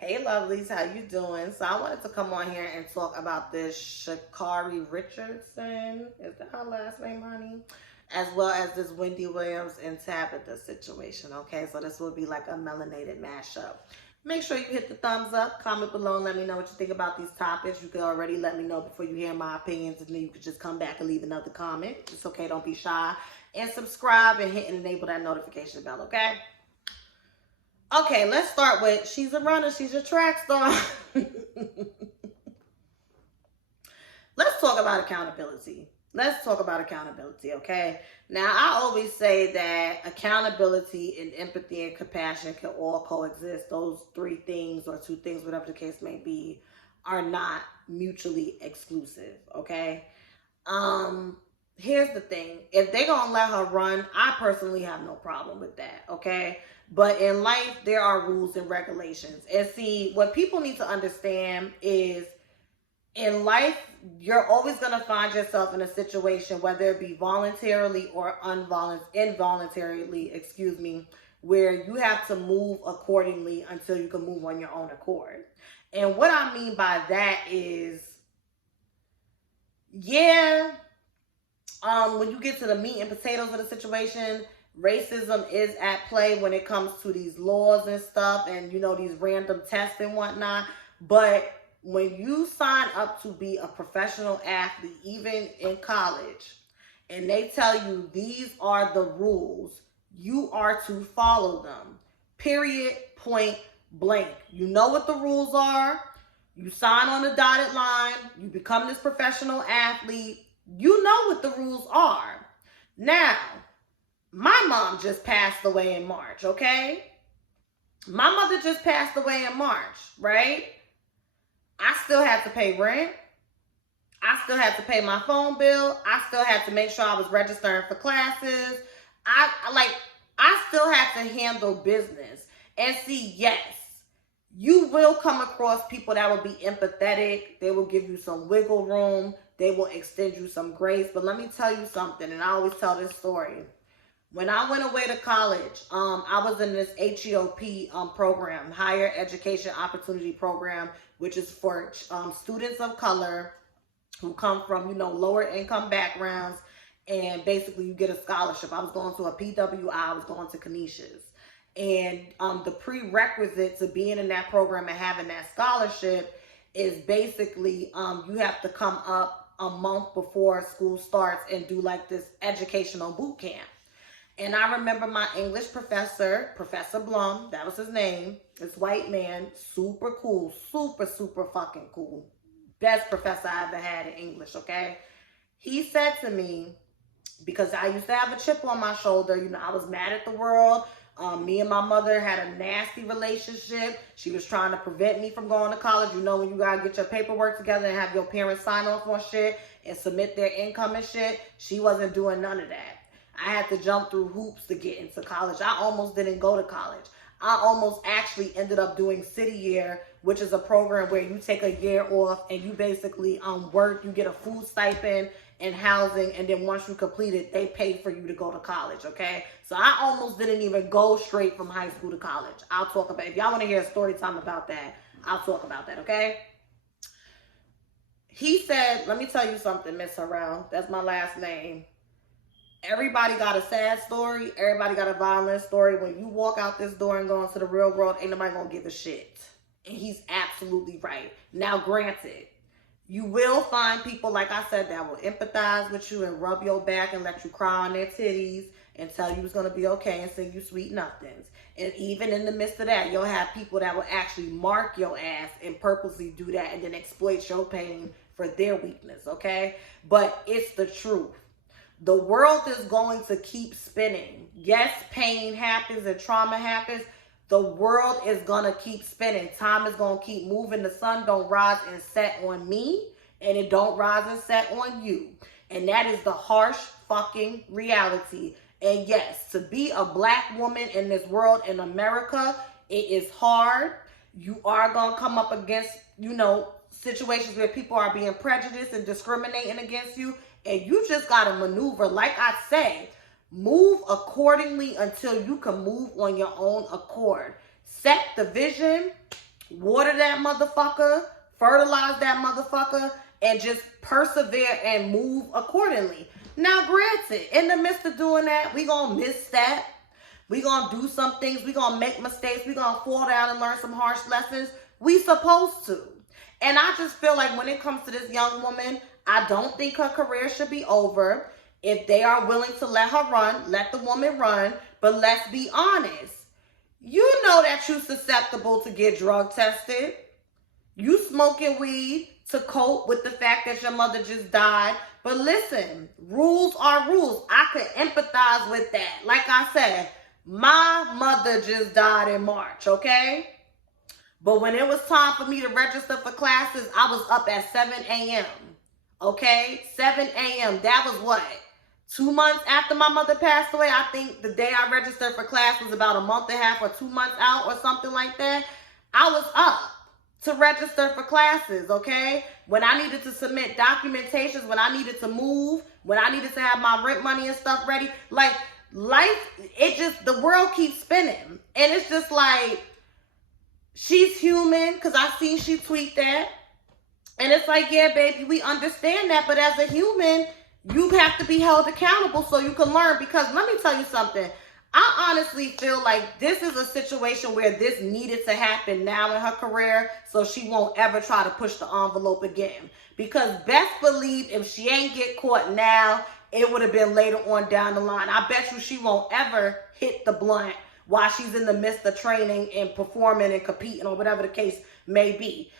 Hey lovelies, how you doing? So I wanted to come on here and talk about this Sha'carri Richardson. Is that her last name, honey? As well as this Wendy Williams and Tabitha situation. Okay, so this will be like a melanated mashup. Make sure you hit the thumbs up, comment below, and let me know what you think about these topics. You can already let me know before you hear my opinions, and then you can just come back and leave another comment. It's okay, don't be shy. And subscribe and hit and enable that notification bell, okay? Okay, let's start with she's a runner, she's a track star. Let's talk about accountability. Let's talk about accountability, okay? Now, I always say that accountability and empathy and compassion can all coexist. Those three things or two things, whatever the case may be, are not mutually exclusive, okay? Here's the thing. If they're going to let her run, I personally have no problem with that, okay? But in life, there are rules and regulations. And see, what people need to understand is in life, you're always going to find yourself in a situation, whether it be voluntarily or involuntarily, where you have to move accordingly until you can move on your own accord. And what I mean by that is, yeah, when you get to the meat and potatoes of the situation, racism is at play when it comes to these laws and stuff and, these random tests and whatnot. But when you sign up to be a professional athlete, even in college, and they tell you these are the rules, you are to follow them. Period, point blank. You know what the rules are. You sign on the dotted line. You become this professional athlete. You know what the rules are. Now, my mom just passed away in March, okay? My mother just passed away in March, right? I still had to pay rent. I still had to pay my phone bill. I still had to make sure I was registering for classes. I still had to handle business. And see, yes, you will come across people that will be empathetic. They will give you some wiggle room. They will extend you some grace. But let me tell you something, and I always tell this story. When I went away to college, I was in this HEOP program, Higher Education Opportunity Program, which is for students of color who come from, lower income backgrounds. And basically you get a scholarship. I was going to a PWI. I was going to Canisius. And the prerequisite to being in that program and having that scholarship is basically you have to come up a month before school starts and do like this educational boot camp. And I remember my English professor, Professor Blum, that was his name, this white man, super cool, super fucking cool. Best professor I ever had in English, okay? He said to me, because I used to have a chip on my shoulder, I was mad at the world. Me and my mother had a nasty relationship. She was trying to prevent me from going to college. When you gotta get your paperwork together and have your parents sign off on shit and submit their income and shit, she wasn't doing none of that. I had to jump through hoops to get into college. I almost didn't go to college. I almost actually ended up doing City Year, which is a program where you take a year off and you basically work. You get a food stipend and housing, and then once you complete it, they pay for you to go to college, okay? So I almost didn't even go straight from high school to college. I'll talk about it. If y'all want to hear a story time about that, I'll talk about that, okay? He said, let me tell you something, Miss Harrell. That's my last name. Everybody got a sad story. Everybody got a violent story. When you walk out this door and go into the real world, ain't nobody gonna give a shit. And he's absolutely right. Now, granted, you will find people, like I said, that will empathize with you and rub your back and let you cry on their titties and tell you it's gonna be okay and sing you sweet nothings. And even in the midst of that, you'll have people that will actually mark your ass and purposely do that and then exploit your pain for their weakness, okay? But it's the truth. The world is going to keep spinning. Yes, pain happens and trauma happens. The world is going to keep spinning. Time is going to keep moving. The sun don't rise and set on me, and it don't rise and set on you. And that is the harsh fucking reality. And yes, to be a black woman in this world in America, it is hard. You are going to come up against, situations where people are being prejudiced and discriminating against you. And you just got to maneuver. Like I say, move accordingly until you can move on your own accord. Set the vision, water that motherfucker, fertilize that motherfucker, and just persevere and move accordingly. Now, granted, in the midst of doing that, we gonna misstep. We gonna do some things. We gonna make mistakes. We gonna fall down and learn some harsh lessons. We supposed to. And I just feel like when it comes to this young woman, I don't think her career should be over. If they are willing to let her run, let the woman run. But let's be honest. You know that you're susceptible to get drug tested. You smoking weed to cope with the fact that your mother just died. But listen, rules are rules. I could empathize with that. Like I said, my mother just died in March, okay? But when it was time for me to register for classes, I was up at 7 a.m., okay? 7 a.m. That was what? 2 months after my mother passed away. I think the day I registered for class was about a month and a half or 2 months out or something like that. I was up to register for classes, okay? When I needed to submit documentations, when I needed to move, when I needed to have my rent money and stuff ready. Like, life, the world keeps spinning. And it's just like, she's human, because I seen she tweet that. And it's like, yeah, baby, we understand that. But as a human, you have to be held accountable so you can learn. Because let me tell you something. I honestly feel like this is a situation where this needed to happen now in her career so she won't ever try to push the envelope again. Because best believe if she ain't get caught now, it would have been later on down the line. I bet you she won't ever hit the blunt while she's in the midst of training and performing and competing or whatever the case may be.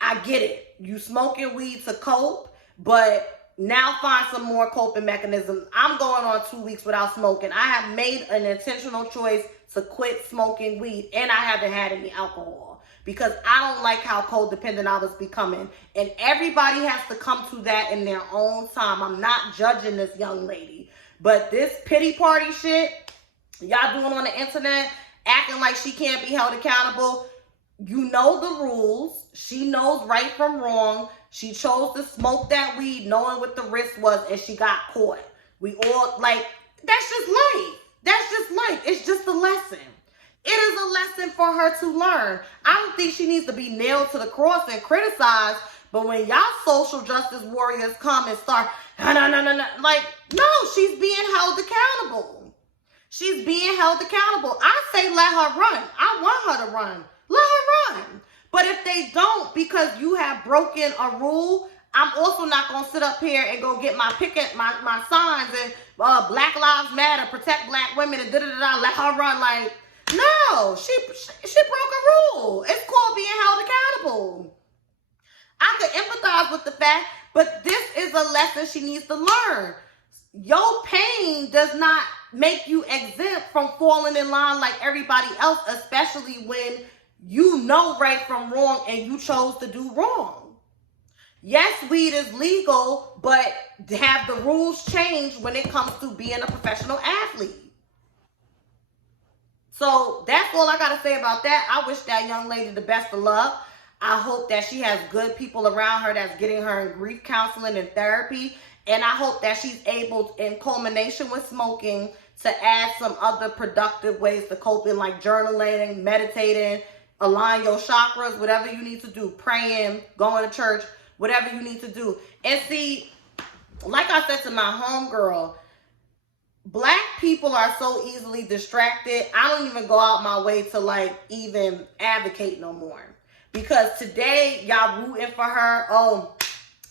I get it. You smoking weed to cope, but now find some more coping mechanisms. I'm going on 2 weeks without smoking. I have made an intentional choice to quit smoking weed, and I haven't had any alcohol because I don't like how codependent I was becoming. And everybody has to come to that in their own time. I'm not judging this young lady, but this pity party shit y'all doing on the internet, acting like she can't be held accountable. You know the rules. She knows right from wrong. She chose to smoke that weed knowing what the risk was, and she got caught. We all, like, that's just life. That's just life. It's just a lesson. It is a lesson for her to learn. I don't think she needs to be nailed to the cross and criticized, but when y'all social justice warriors come and start, no, like, no, she's being held accountable. She's being held accountable. I say let her run. I want her to run. Let her run. But if they don't, because you have broken a rule, I'm also not going to sit up here and go get my signs and Black Lives Matter, protect black women, and da-da-da-da, let her run. Like, no, she broke a rule. It's called being held accountable. I could empathize with the fact, but this is a lesson she needs to learn. Your pain does not make you exempt from falling in line like everybody else, especially when you know right from wrong and you chose to do wrong. Yes, weed is legal, but have the rules changed when it comes to being a professional athlete? So that's all I got to say about that. I wish that young lady the best of luck. I hope that she has good people around her that's getting her in grief counseling and therapy. And I hope that she's able, in culmination with smoking, to add some other productive ways to cope in, like journaling, meditating, align your chakras, whatever you need to do, praying, going to church, whatever you need to do. And see, like I said to my homegirl, black people are so easily distracted. I don't even go out my way to like even advocate no more. Because today, y'all rooting for her. Oh,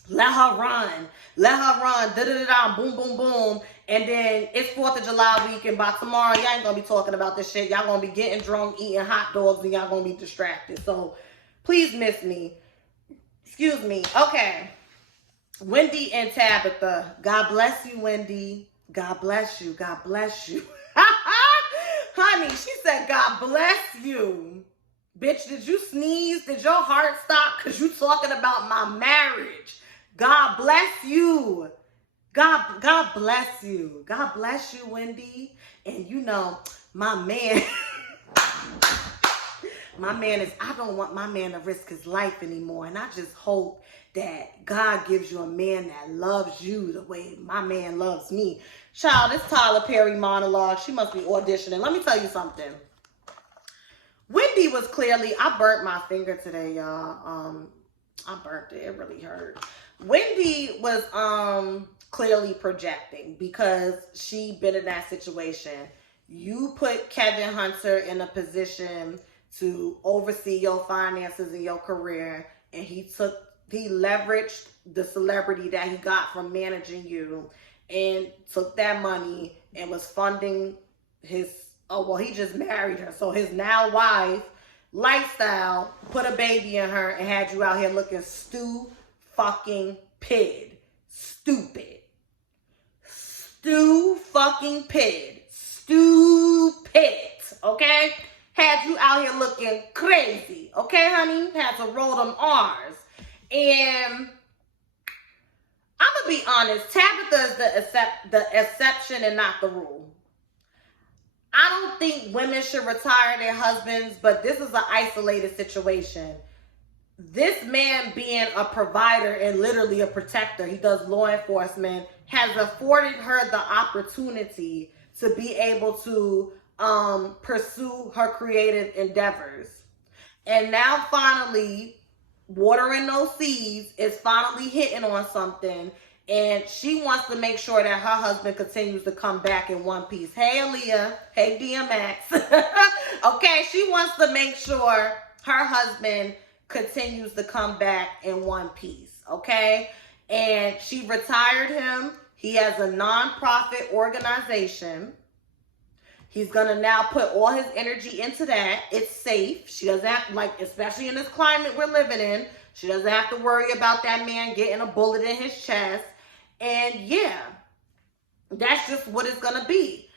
let her run. Let her run. Da-da-da-da, boom, boom, boom. And then it's 4th of July week, and by tomorrow, y'all ain't going to be talking about this shit. Y'all going to be getting drunk, eating hot dogs, and y'all going to be distracted. So, please miss me. Excuse me. Okay. Wendy and Tabitha. God bless you, Wendy. God bless you. God bless you. Honey, she said, God bless you. Bitch, did you sneeze? Did your heart stop? Because you talking about my marriage. God bless you. God bless you. God bless you, Wendy. And you know, my man, I don't want my man to risk his life anymore. And I just hope that God gives you a man that loves you the way my man loves me. Child, this Tyler Perry monologue, she must be auditioning. Let me tell you something. Wendy was clearly, I burnt my finger today, y'all. I burnt it. It really hurt. Wendy was clearly projecting because she been in that situation. You put Kevin Hunter in a position to oversee your finances and your career, and he leveraged the celebrity that he got from managing you and took that money and was funding his, he just married her, so his now wife lifestyle, put a baby in her, and had you out here looking fucking pid. Stupid. Fucking pid. Stupid. Okay? Had you out here looking crazy. Okay, honey? Had to roll them R's. And I'm gonna be honest, Tabitha is the exception and not the rule. I don't think women should retire their husbands, but this is an isolated situation. This man being a provider and literally a protector, he does law enforcement, has afforded her the opportunity to be able to pursue her creative endeavors. And now finally, watering those seeds is finally hitting on something. And she wants to make sure that her husband continues to come back in one piece. Hey, Aaliyah. Hey, DMX. Okay, she wants to make sure her husband continues to come back in one piece. Okay? And she retired him. He has a non-profit organization. He's going to now put all his energy into that. It's safe. She doesn't have, like, especially in this climate we're living in, she doesn't have to worry about that man getting a bullet in his chest. And yeah, that's just what it's going to be.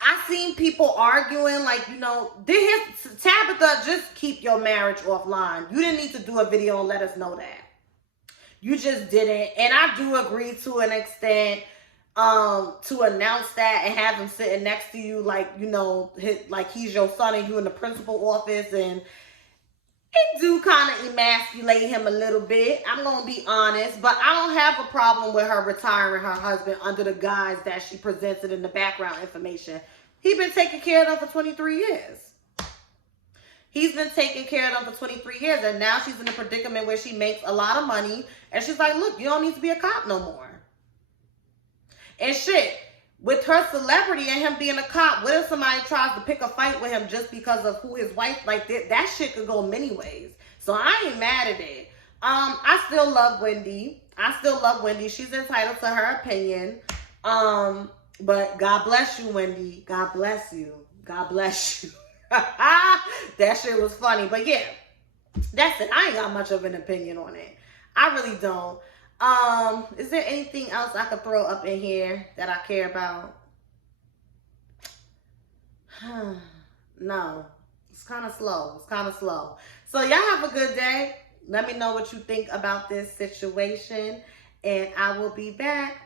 I seen people arguing like, Tabitha, just keep your marriage offline. You didn't need to do a video and let us know that. You just didn't. And I do agree to an extent to announce that and have him sitting next to you like, like he's your son and you in the principal office, and it do kind of emasculate him a little bit. I'm going to be honest, but I don't have a problem with her retiring her husband under the guise that she presented in the background information. He's been taking care of them for 23 years. He's been taking care of them for 23 years, and now she's in a predicament where she makes a lot of money, and she's like, look, you don't need to be a cop no more. And shit, with her celebrity and him being a cop, what if somebody tries to pick a fight with him just because of who his wife, like that shit could go many ways. So I ain't mad at it. I still love Wendy. She's entitled to her opinion. But God bless you, Wendy. God bless you. God bless you. That shit was funny. But yeah, that's it. I ain't got much of an opinion on it. I really don't. Is there anything else I could throw up in here that I care about? No. It's kind of slow. So y'all have a good day. Let me know what you think about this situation, and I will be back